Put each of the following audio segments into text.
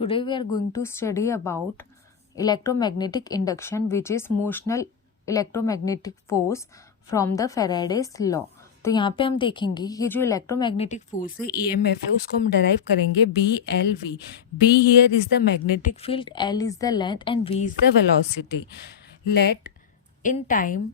Today we are going to study about electromagnetic induction, which is motional electromagnetic force from the Faraday's law. तो यहाँ पे हम देखेंगे कि जो इलेक्ट्रोमैग्नेटिक फोर्स है EMF है उसको हम डराइव करेंगे BLV. B here is the magnetic field, L is the length and V is the velocity. Let in time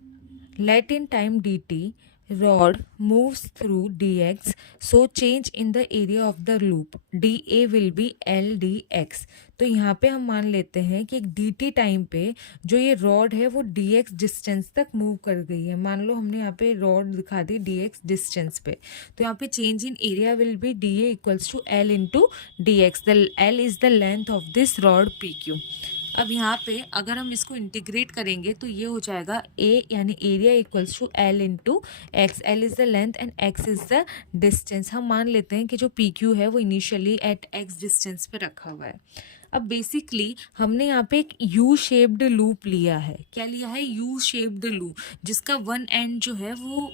dt rod moves through dx, so change in the area of the loop dA will be L dx. तो यहाँ पे हम मान लेते हैं कि एक dt time पे जो ये रॉड है वो dx डिस्टेंस तक मूव कर गई है. मान लो हमने यहाँ पे रॉड दिखा दी dx डिस्टेंस पे, तो यहाँ पे change in area will be dA equals to L into dx. The L is the length of this rod PQ. अब यहाँ पे अगर हम इसको इंटीग्रेट करेंगे तो ये हो जाएगा A यानी area equals to L into X. L is the length and x is the distance. हम मान लेते हैं कि जो PQ है वो इनिशियली एट x डिस्टेंस पे रखा हुआ है. अब बेसिकली हमने यहाँ पे एक यू शेप्ड लूप लिया है. क्या लिया है? यू शेप्ड लूप, जिसका वन एंड जो है वो,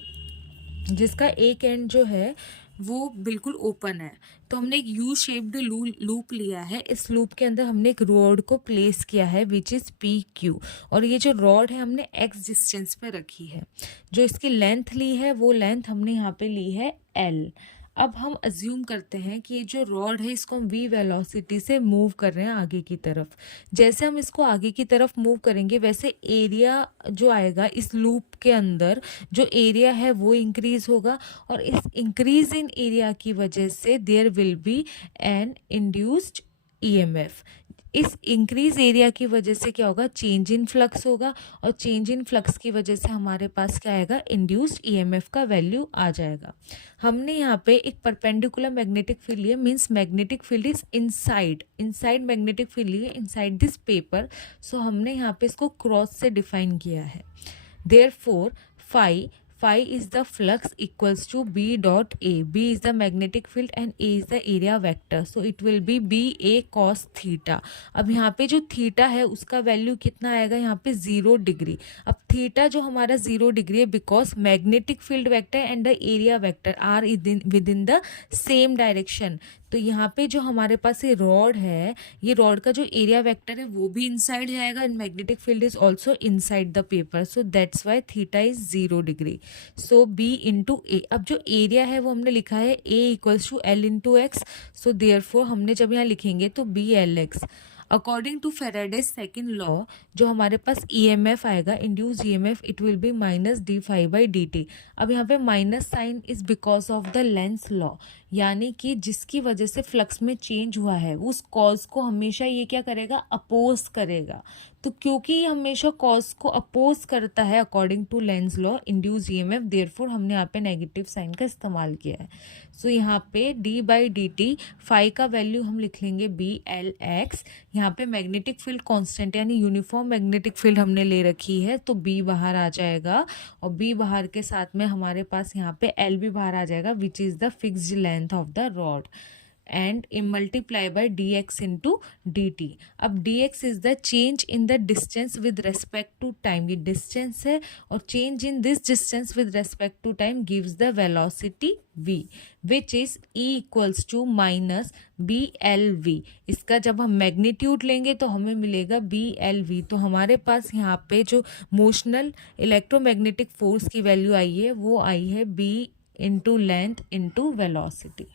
जिसका एक एंड जो है वो बिल्कुल ओपन है. तो हमने एक यू शेप्ड लूप लिया है. इस लूप के अंदर हमने एक रॉड को प्लेस किया है विच इज़ PQ, और ये जो रॉड है हमने x डिस्टेंस पे रखी है. जो इसकी लेंथ ली है वो लेंथ हमने यहाँ पे ली है L. अब हम अज्यूम करते हैं कि ये जो रॉड है इसको हम v वेलोसिटी से मूव कर रहे हैं आगे की तरफ. जैसे हम इसको आगे की तरफ मूव करेंगे वैसे एरिया जो आएगा इस लूप के अंदर, जो एरिया है वो इंक्रीज होगा, और इस इंक्रीज इन एरिया की वजह से there will be an induced EMF. इस इंक्रीज एरिया की वजह से क्या होगा? चेंज इन फ्लक्स होगा, और चेंज इन फ्लक्स की वजह से हमारे पास क्या आएगा? इंड्यूस्ड EMF का वैल्यू आ जाएगा. हमने यहाँ पे एक परपेंडिकुलर मैग्नेटिक फील्ड लिया, means magnetic field is inside magnetic field लिए इनसाइड दिस पेपर. सो हमने यहाँ पे इसको क्रॉस से डिफाइन किया है. Therefore phi is the flux equals to B dot A. B is the magnetic field and A is the area vector. So it will be BA cos theta. अब यहाँ पे जो थीटा है उसका value कितना आएगा? यहाँ पे 0 डिग्री. अब थीटा जो हमारा 0 डिग्री है because magnetic field vector and the area vector are within the same direction. तो यहाँ पे जो हमारे पास ये रॉड है, ये रॉड का जो एरिया वेक्टर है वो भी इनसाइड जाएगा and magnetic field is also inside the paper. So that's why theta is 0 degree. So B into A. अब जो एरिया है वो हमने लिखा है A equals to L into x. So therefore हमने जब यहाँ लिखेंगे तो BLX. According to Faraday's second law जो हमारे पास EMF आएगा, induce EMF, it will be minus d∅/dt. अब यहाँ पे minus sign is because of the Lenz law, यानी कि जिसकी वजह से फ्लक्स में चेंज हुआ है उस कॉज को हमेशा ये क्या करेगा? अपोज करेगा. तो क्योंकि ये हमेशा कॉज को अपोज करता है according to Lenz law, induce EMF, therefore हमने यहाँ पे नेगेटिव साइन का इस्तेमाल किया है. सो यहाँ पे d/dt फाई का वैल्यू हम लिख लेंगे BLX. यहाँ पे मैग्नेटिक फील्ड कांस्टेंट यानी यूनिफॉर्म मैग्नेटिक फील्ड हमने ले रखी है, तो B बाहर आ जाएगा, और B बाहर के साथ में हमारे पास यहाँ पे L भी बाहर आ जाएगा which is the fixed length of the rod, and multiply by dx into dt. अब dx is the change in the distance with respect to time. ये distance है और change in this distance with respect to time gives the velocity v, which is E equals to minus BLV. इसका जब हम magnitude लेंगे तो हमें मिलेगा BLV. तो हमारे पास यहाँ पे जो मोशनल इलेक्ट्रोमैग्नेटिक फोर्स की वैल्यू आई है वो आई है B into length into velocity.